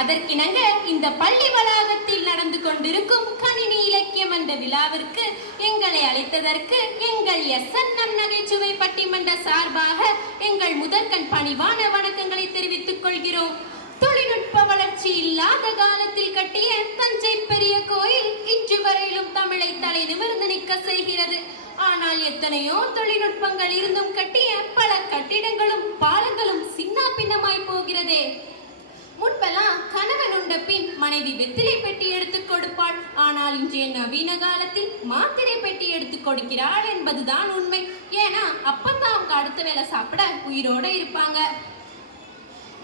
அதற்கிணங்க இந்த பள்ளி வளாகத்தில் நடந்து கொண்டிருக்கும் கணினி இலக்கியம் என்ற விழாவிற்கு எங்களை அழைத்ததற்கு எங்கள் எஸ் என் எம் நகைச்சுவை பட்டிமன்ற சார்பாக எங்கள் முதற்கண் பணிவான வணக்கங்களை தெரிவித்துக் கொள்கிறோம். தொழில்நுட்ப வளர்ச்சி இல்லாத வெத்திலை பெட்டி எடுத்து கொடுப்பாள். ஆனால் இன்றைய நவீன காலத்தில் மாத்திரை பெட்டி எடுத்து கொடுக்கிறாள் என்பதுதான் உண்மை. ஏன்னா அப்பந்தான் அவங்க அடுத்த வேளை சாப்பிட உயிரோட இருப்பாங்க.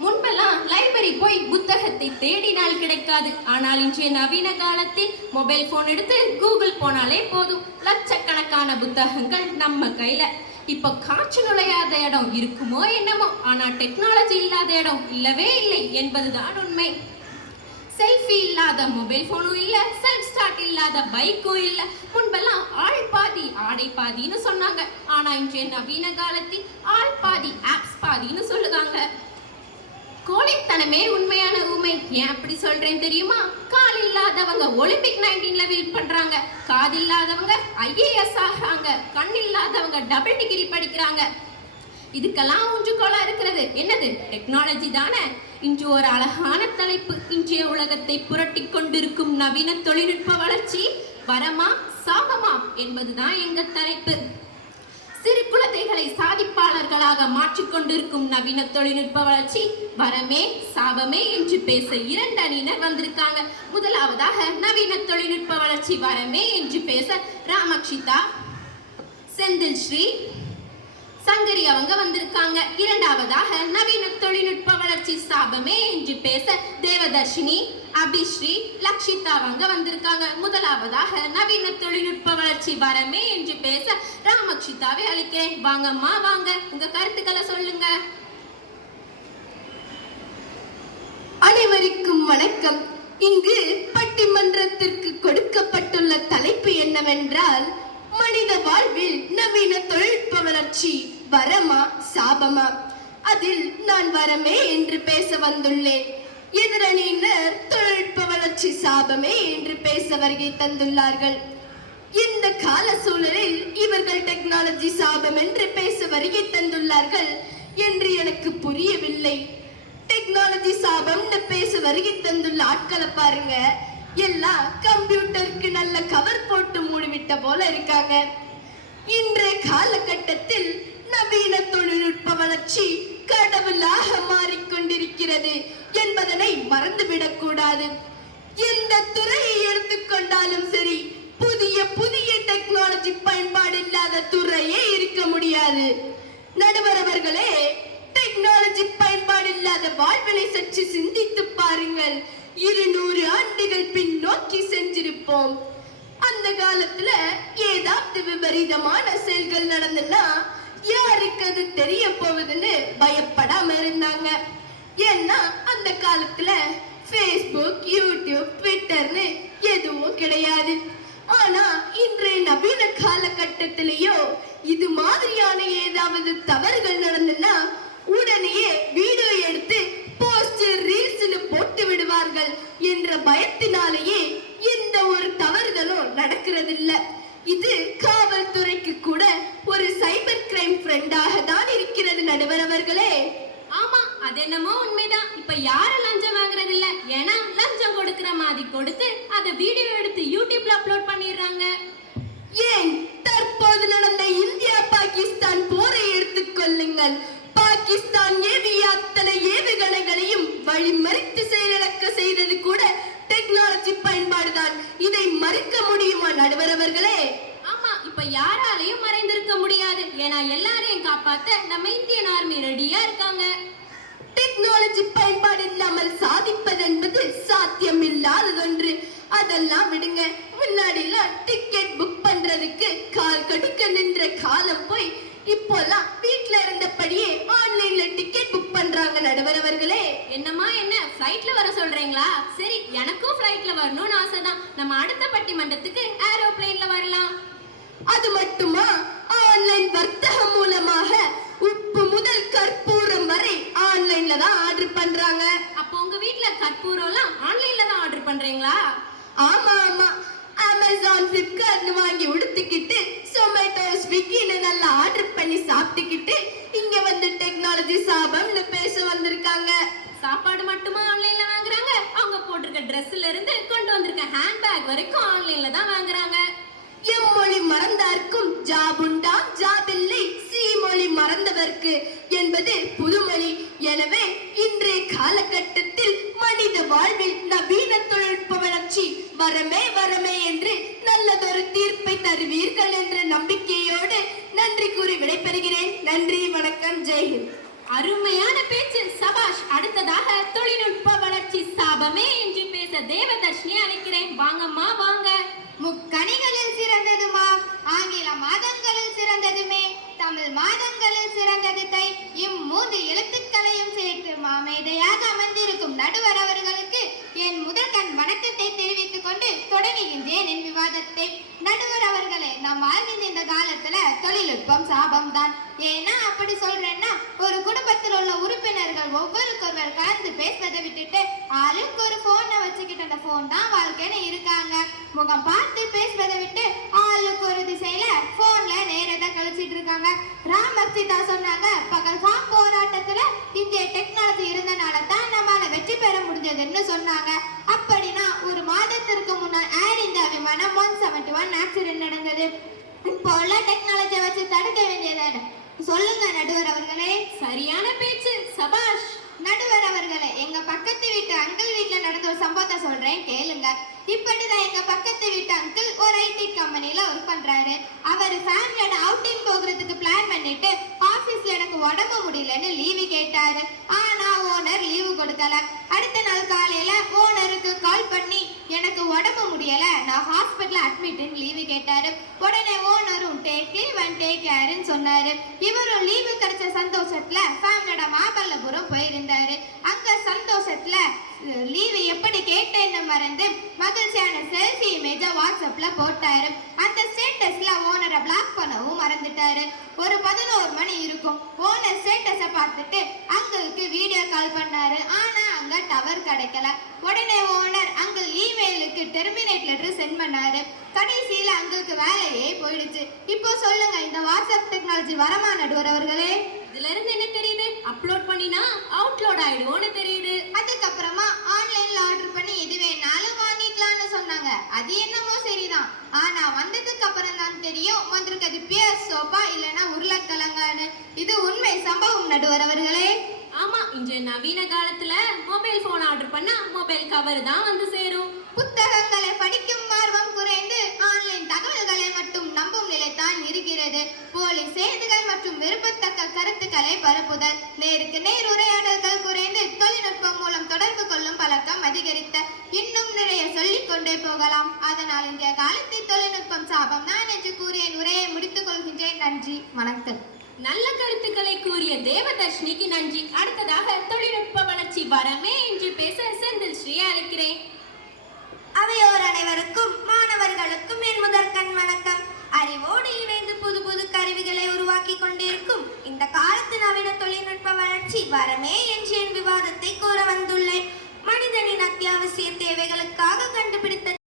முன்பெல்லாம் லைப்ரரி போய் புத்தகத்தை தேடினால் கிடைக்காது. ஆனால் இன்றைய நவீன காலத்தில் மொபைல் போன் எடுத்து கூகுள் போனாலே போதும். லட்சக்கணக்கான புத்தகங்கள் நம்ம கையில. இப்போ காற்று நுழையாத இடம் இருக்குமோ என்னமோ. ஆனா டெக்னாலஜி இல்லாத இடம் இல்லவே இல்லை என்பதுதான் உண்மை. செல்ஃபி இல்லாத மொபைல் போனும் இல்ல செல்ஃப் ஸ்டார்ட் இல்லாத பைக்கும் இல்ல. முன்பெல்லாம் ஆள் பாதி ஆடை பாதின்னு சொன்னாங்க. ஆனா இன்றைய நவீன காலத்தில் ஆள் பாதி ஆப்ஸ் பாதின்னு சொல்லுதாங்க. கோழைத்தனமே உண்மையான ஊமை. ஏன் அப்படி சொல்றேன் தெரியுமா? கால் இல்லாதவங்க ஒலிம்பிக் நைன்டீன்ல வெயிட் பண்றாங்க. காது இல்லாதவங்க ஐஏஎஸ் ஆகிறாங்க. கண் இல்லாதவங்க டபுள் டிகிரி படிக்கிறாங்க. இதுக்கெல்லாம் ஊன்றுகோலா இருக்கிறது. என்னது? டெக்னாலஜி தானே. இன்று ஒரு அழகான தலைப்பு. இன்றைய உலகத்தை புரட்டி கொண்டிருக்கும் நவீன தொழில்நுட்ப வளர்ச்சி வரமா சாபமா என்பதுதான் எங்க தலைப்பு. சிறு குழந்தைகளை சாதிப்பாளர்களாக மாற்றிக்கொண்டிருக்கும் நவீன தொழில்நுட்ப வளர்ச்சி வரமே சாபமே என்று பேச இரண்டு அணியினர் வந்திருக்காங்க. முதலாவதாக நவீன தொழில்நுட்ப வளர்ச்சி வரமே என்று பேச ராமக்ஷிதா செந்தில் ஸ்ரீ சங்கரி அவங்க வந்திருக்காங்க. இரண்டாவதாக நவீன தொழில்நுட்ப வளர்ச்சி சாபமே என்று பேச தேவதர்ஷினி அபிஸ்ரீ லக்ஷிதா அவங்க வந்திருக்காங்க. முதலாவதாக நவீன தொழில்நுட்ப வளர்ச்சி வரமே என்று பேச ராமக்ஷிதாவை அளிக்கிறேன் வாங்கம்மா வாங்க. உங்க கருத்துக்களை சொல்லுங்க. அனைவருக்கும் வணக்கம். இங்கு பட்டிமன்றத்திற்கு கொடுக்கப்பட்டுள்ள தலைப்பு என்னவென்றால் மனித வாழ்வில் நவீன தொழில்நுட்ப வளர்ச்சி வரமா சாபமா? அதில் நான் வரமே என்று பேச வந்துள்ளேன். எதிரணியினர் தொழில்நுட்ப வளர்ச்சி சாபமே என்று பேச வருகை தந்துள்ளார்கள். இந்த கால சூழலில் இவர்கள் டெக்னாலஜி சாபம் என்று பேச வருகை தந்துள்ளார்கள் என்று எனக்கு புரியவில்லை. டெக்னாலஜி சாபம்னு பேச வருகை தந்துள்ள ஆட்களை பாருங்க. எல்லாம் கம்ப்யூட்டருக்கு நல்ல கவர் போட்டு விட்ட போல இருக்காங்க. இன்றைய காலகட்டத்தில் நவீன தொழில்நுட்ப வளர்ச்சி கடவுளாக மாறிக்கொண்டிருக்கிறது என்பதனை மறந்துவிடக் கூடாது. எந்த துறையை எடுத்துக்கொண்டாலும் சரி புதிய புதிய டெக்னாலஜி பயன்பாடு இல்லாத துறையே இருக்க முடியாது. நடுவர் அவர்களே டெக்னாலஜி பயன்பாடு இல்லாத வாழ்வினை சற்று சிந்தித்து பாருங்கள். இருநூறு ஆண்டுகள் பின்னோக்கி சென்றிருப்போம். அந்த காலத்துல ஏதாவது விபரீதமான செயல்கள் நடந்துன்னா யாருக்கு அது தெரிய போகுதுன்னு பயப்படாம இருந்தாங்க. ஏன்னா அந்த காலத்துல ஃபேஸ்புக் யூடியூப் ட்விட்டர்னு எதுவும் கிடையாது. ஆனா இன்றைய நவீன காலகட்டத்திலேயோ இது மாதிரியான ஏதாவது தவறுகள் நடந்த உடனேயே வீடியோ எடுத்து போஸ்ட் ரீல்ஸ்னு போட்டு விடுவார்கள் என்ற பயத்தினாலேயே எந்த ஒரு தவறுதலும் நடக்கிறதில்ல இது காவல்துறைக்கு கூட ஒரு சைபர் கிரைம் ஃப்ரெண்டாக தான் இருக்கிறது நடுவர் அவர்களே ஆமா அது என்னமோ உண்மைதான் இப்ப யாரும் லஞ்சம் வாங்குறது இல்ல ஏன்னா லஞ்சம் கொடுக்கிற மாதிரி கொடுத்து அதை வீடியோ எடுத்து யூடியூப்ல அப்லோட் பண்ணிடுறாங்க ஏன் தற்போது நடந்த இந்தியா பாகிஸ்தான் போரை எடுத்துக்கொள்ளுங்கள் பாகிஸ்தான் ஏவிய அத்தனை ஏவுகணைகளையும் வழிமறித்து செயலிழக்க செய்தது கூட டெக்னாலஜி பயன்பாடுதான். இதை மறுக்க முடியுமா நடுவர் அவர்களே ஆமா இப்ப யாராலையும் மறைந்திருக்க முடியாது. ஏன்னா எல்லாரையும் காப்பாத்த நம்ம இந்தியன் ஆர்மி ரெடியா இருக்காங்க. டெக்னாலஜி பயன்பாடு இல்லாமல் சாதிப்பது என்பது சாத்தியம் இல்லாததொன்று அதெல்லாம் விடுங்க. முன்னாடிலாம் டிக்கெட் புக் பண்றதுக்கு கால் கடுக்க நின்ற காலம் போய் இப்போலாம் வீட்ல இருந்தபடியே ஆன்லைன்ல டிக்கெட் புக் பண்றாங்க நடுவர் அவர்களே. என்னம்மா என்ன ஃப்ளைட்ல வர சொல்றீங்களா? சரி எனக்கும் ஃப்ளைட்ல வரணும்னு ஆசைதான். நம்ம அடுத்த பட்டிமன்றத்துக்கு ஏரோப்ளேன்ல வரலாம். அது மட்டுமா? ஆன்லைன் வர்த்தகம் மூலமாக உப்பு முதல் கற்பூரம் வரை ஆன்லைன்ல தான் ஆர்டர் பண்றாங்க. அப்போ உங்க வீட்ல கற்பூரம் பண்றீங்களா? ஆமா ஆமா. அமேசான் பிளிப்கார்ட்னு வாங்கி உடுத்திக்கிட்டு ஜொமேட்டோ ஸ்விக்கின்னு நல்லா ஆர்டர் பண்ணி சாப்பிட்டுக்கிட்டு இங்க வந்து டெக்னாலஜி சாபம்னு பேச வந்திருக்காங்க. சாப்பாடு மட்டுமா ஆன்லைன்ல வாங்குறாங்க? அவங்க போட்டிருக்க ட்ரெஸ்ல இருந்து கொண்டு வந்திருக்க ஹேண்ட்பேக் வரைக்கும் ஆன்லைன்ல தான் வாங்குறாங்க. எம்மொழி மறந்தார்க்கும் ஜாப் உண்டா? ஜாப் இல்லை. சீமொழி மறந்தவர்க்கு என்பது புதுமொழி. எனவே இன்றைய காலகட்டத்தில் மனித வாழ்வில் நவீன தொழில்நுட்ப வளர்ச்சி வரமே வரமே என்று நல்லதொரு தீர்ப்பை என்ற நம்பிக்கையோடு நன்றி கூறி விடைபெறுகிறேன். நன்றி வணக்கம் ஜெய்ஹிந்த் அருமையான பேச்சு சபாஷ் அடுத்ததாக தொழில்நுட்ப வளர்ச்சி சாபமே என்று பேச தேவதர்ஷினி அழைக்கிறேன். வாங்கம்மா வாங்க. முக்கணிகளில் சிறந்ததுமா? ஆங்கில மாதங்களில் சிறந்ததுமே? தமிழ் மாதங்களில் சிறந்தது தை? இம்மூன்று எழுத்துக்களையும் சேர்த்து மாமேதையாக அமர்ந்திருக்கும் நடுவர் அவர்களுக்கு என் முதல் கண் வணக்கத்தை தெரிவித்துக் கொண்டு தொடங்குகின்றேன் என் விவாதத்தை. நடுவர் அவர்களே நாம் வாழ்கின்ற இந்த காலத்துல தொழில்நுட்பம் சாபம் தான் ஏன்னா அப்படி சொல்றேன்னா ஒரு குடும்பத்தில் உள்ள உறுப்பினர்கள் ஒவ்வொருக்கொருவர் கலந்து பேசுவதை விட்டுட்டு ஆளுக்கு ஒரு போனை வச்சுக்கிட்டு அந்த போன் தான் வாழ்க்கைன்னு இருக்காங்க. முகம் பார்த்து பேசுவதை சொல்லுங்க நடுவர் அவர்களே. சரியான பேச்சு. சபாஷ் நடுவர் அவர்களே எங்க பக்கத்து வீட்டு அங்கிள் வீட்டுல நடந்த ஒரு சம்பவத்தை சொல்றேன் கேளுங்க. இப்படிதான் எங்க பக்கத்து வீட்டு அங்கிள் ஒரு ஐடி கம்பெனில ஒர்க் பண்றாரு. அவர் ஃபேமிலியோட அவுட்டிங் போகிறதுக்கு பிளான் பண்ணிட்டு ஆபீஸ்ல எனக்கு உடம்பு முடியலன்னு லீவு கேட்டாரு ஆனா ஓனர் லீவு கொடுக்கல அடுத்த நாள் காலையில ஓனருக்கு கால் பண்ணி எனக்கு உடம்பு முடியல. நான் ஹாஸ்பிட்டல் அட்மிட்னு லீவு கேட்டாரு. உடனே ஓனரும் டேக் லீவ் அண்ட் டேக் கேர்னு சொன்னாரு. இவரும் லீவு கிடைச்ச சந்தோஷத்துல ஃபேமிலியோட மாமல்லபுரம் போயிருந்தாரு. அங்க சந்தோஷத்துல லீவு எப்படி கேட்டேன்னு மறந்து மகிழ்ச்சியான செல்ஃபி இமேஜை வாட்ஸ்அப்ல போட்டாரு. அந்த ஸ்டேட்டஸ்ல ஓனரை பிளாக் பண்ணவும் மறந்துட்டாரு. ஒரு பதினோரு மணி இருக்கும். ஓனர் ஸ்டேட்டஸை பார்த்துட்டு அங்கிளுக்கு வீடியோ கால் பண்ணாரு. ஆனா அங்க டவர் கிடைக்கல. உடனே ஓனர் அங்கிள் இமெயிலுக்கு டெர்மினேட் லெட்டர் சென்ட் பண்ணாரு. கடைசியில அங்கிளுக்கு வேலையே போயிடுச்சு. இப்போ சொல்லுங்க இந்த வாட்ஸ்அப் டெக்னாலஜி வரமா நடுவர் அவர்களே? இதுல இருந்து என்ன தெரியுது? அப்லோட் பண்ணினா அவுட்லோட் ஆயிடுவோன்னு தெரியுது. அதுக்கப்புறமா ஆன்லைன்ல ஆர்டர் பண்ணி எது வேணாலும் வாங்கிக்கலாம்னு சொன்னாங்க. அது என்னமோ சரிதான். ஆனா வந்ததுக்கு அப்புறம் தான் தெரியும். வந்திருக்கிறது பியர் சோப்பா இல்லனா உருளைக்கிழங்கான்னு. இது உண்மை சம்பவம் நடுவர் அவர்களே? ஆமா இன்றைய நவீன காலத்துல மொபைல் போன் ஆர்டர் பண்ணா மொபைல் கவர் தான் வந்து சேரும். புத்தகங்களை படிக்கும் ஆர்வம் குறைந்து ஆன்லைன் தகவல்களை மட்டும் நம்பும் நிலைத்தான் இருக்கிறது. போலி செய்திகள் மற்றும் விரும்பத்தக்க கருத்துக்களை பரப்புதல். நேருக்கு நேர் உரையாடல்கள் குறைந்து தொழில்நுட்பம் மூலம் தொடர்பு கொள்ளும் பழக்கம் அதிகரித்த இன்னும் நிறைய சொல்லிக் கொண்டே போகலாம். அதனால் இந்த காலத்தில் தொழில்நுட்பம் சாபம் நான் என்று கூறிய உரையை முடித்துக் கொள்கின்றேன். நன்றி. வணக்கம். நல்ல கருத்துக்களை கூறிய தேவதர்ஷினிக்கு நன்றி. அடுத்ததாக தொழில்நுட்ப வளர்ச்சி வரமே என்று பேச செந்தில் ஸ்ரீ அழைக்கிறேன்.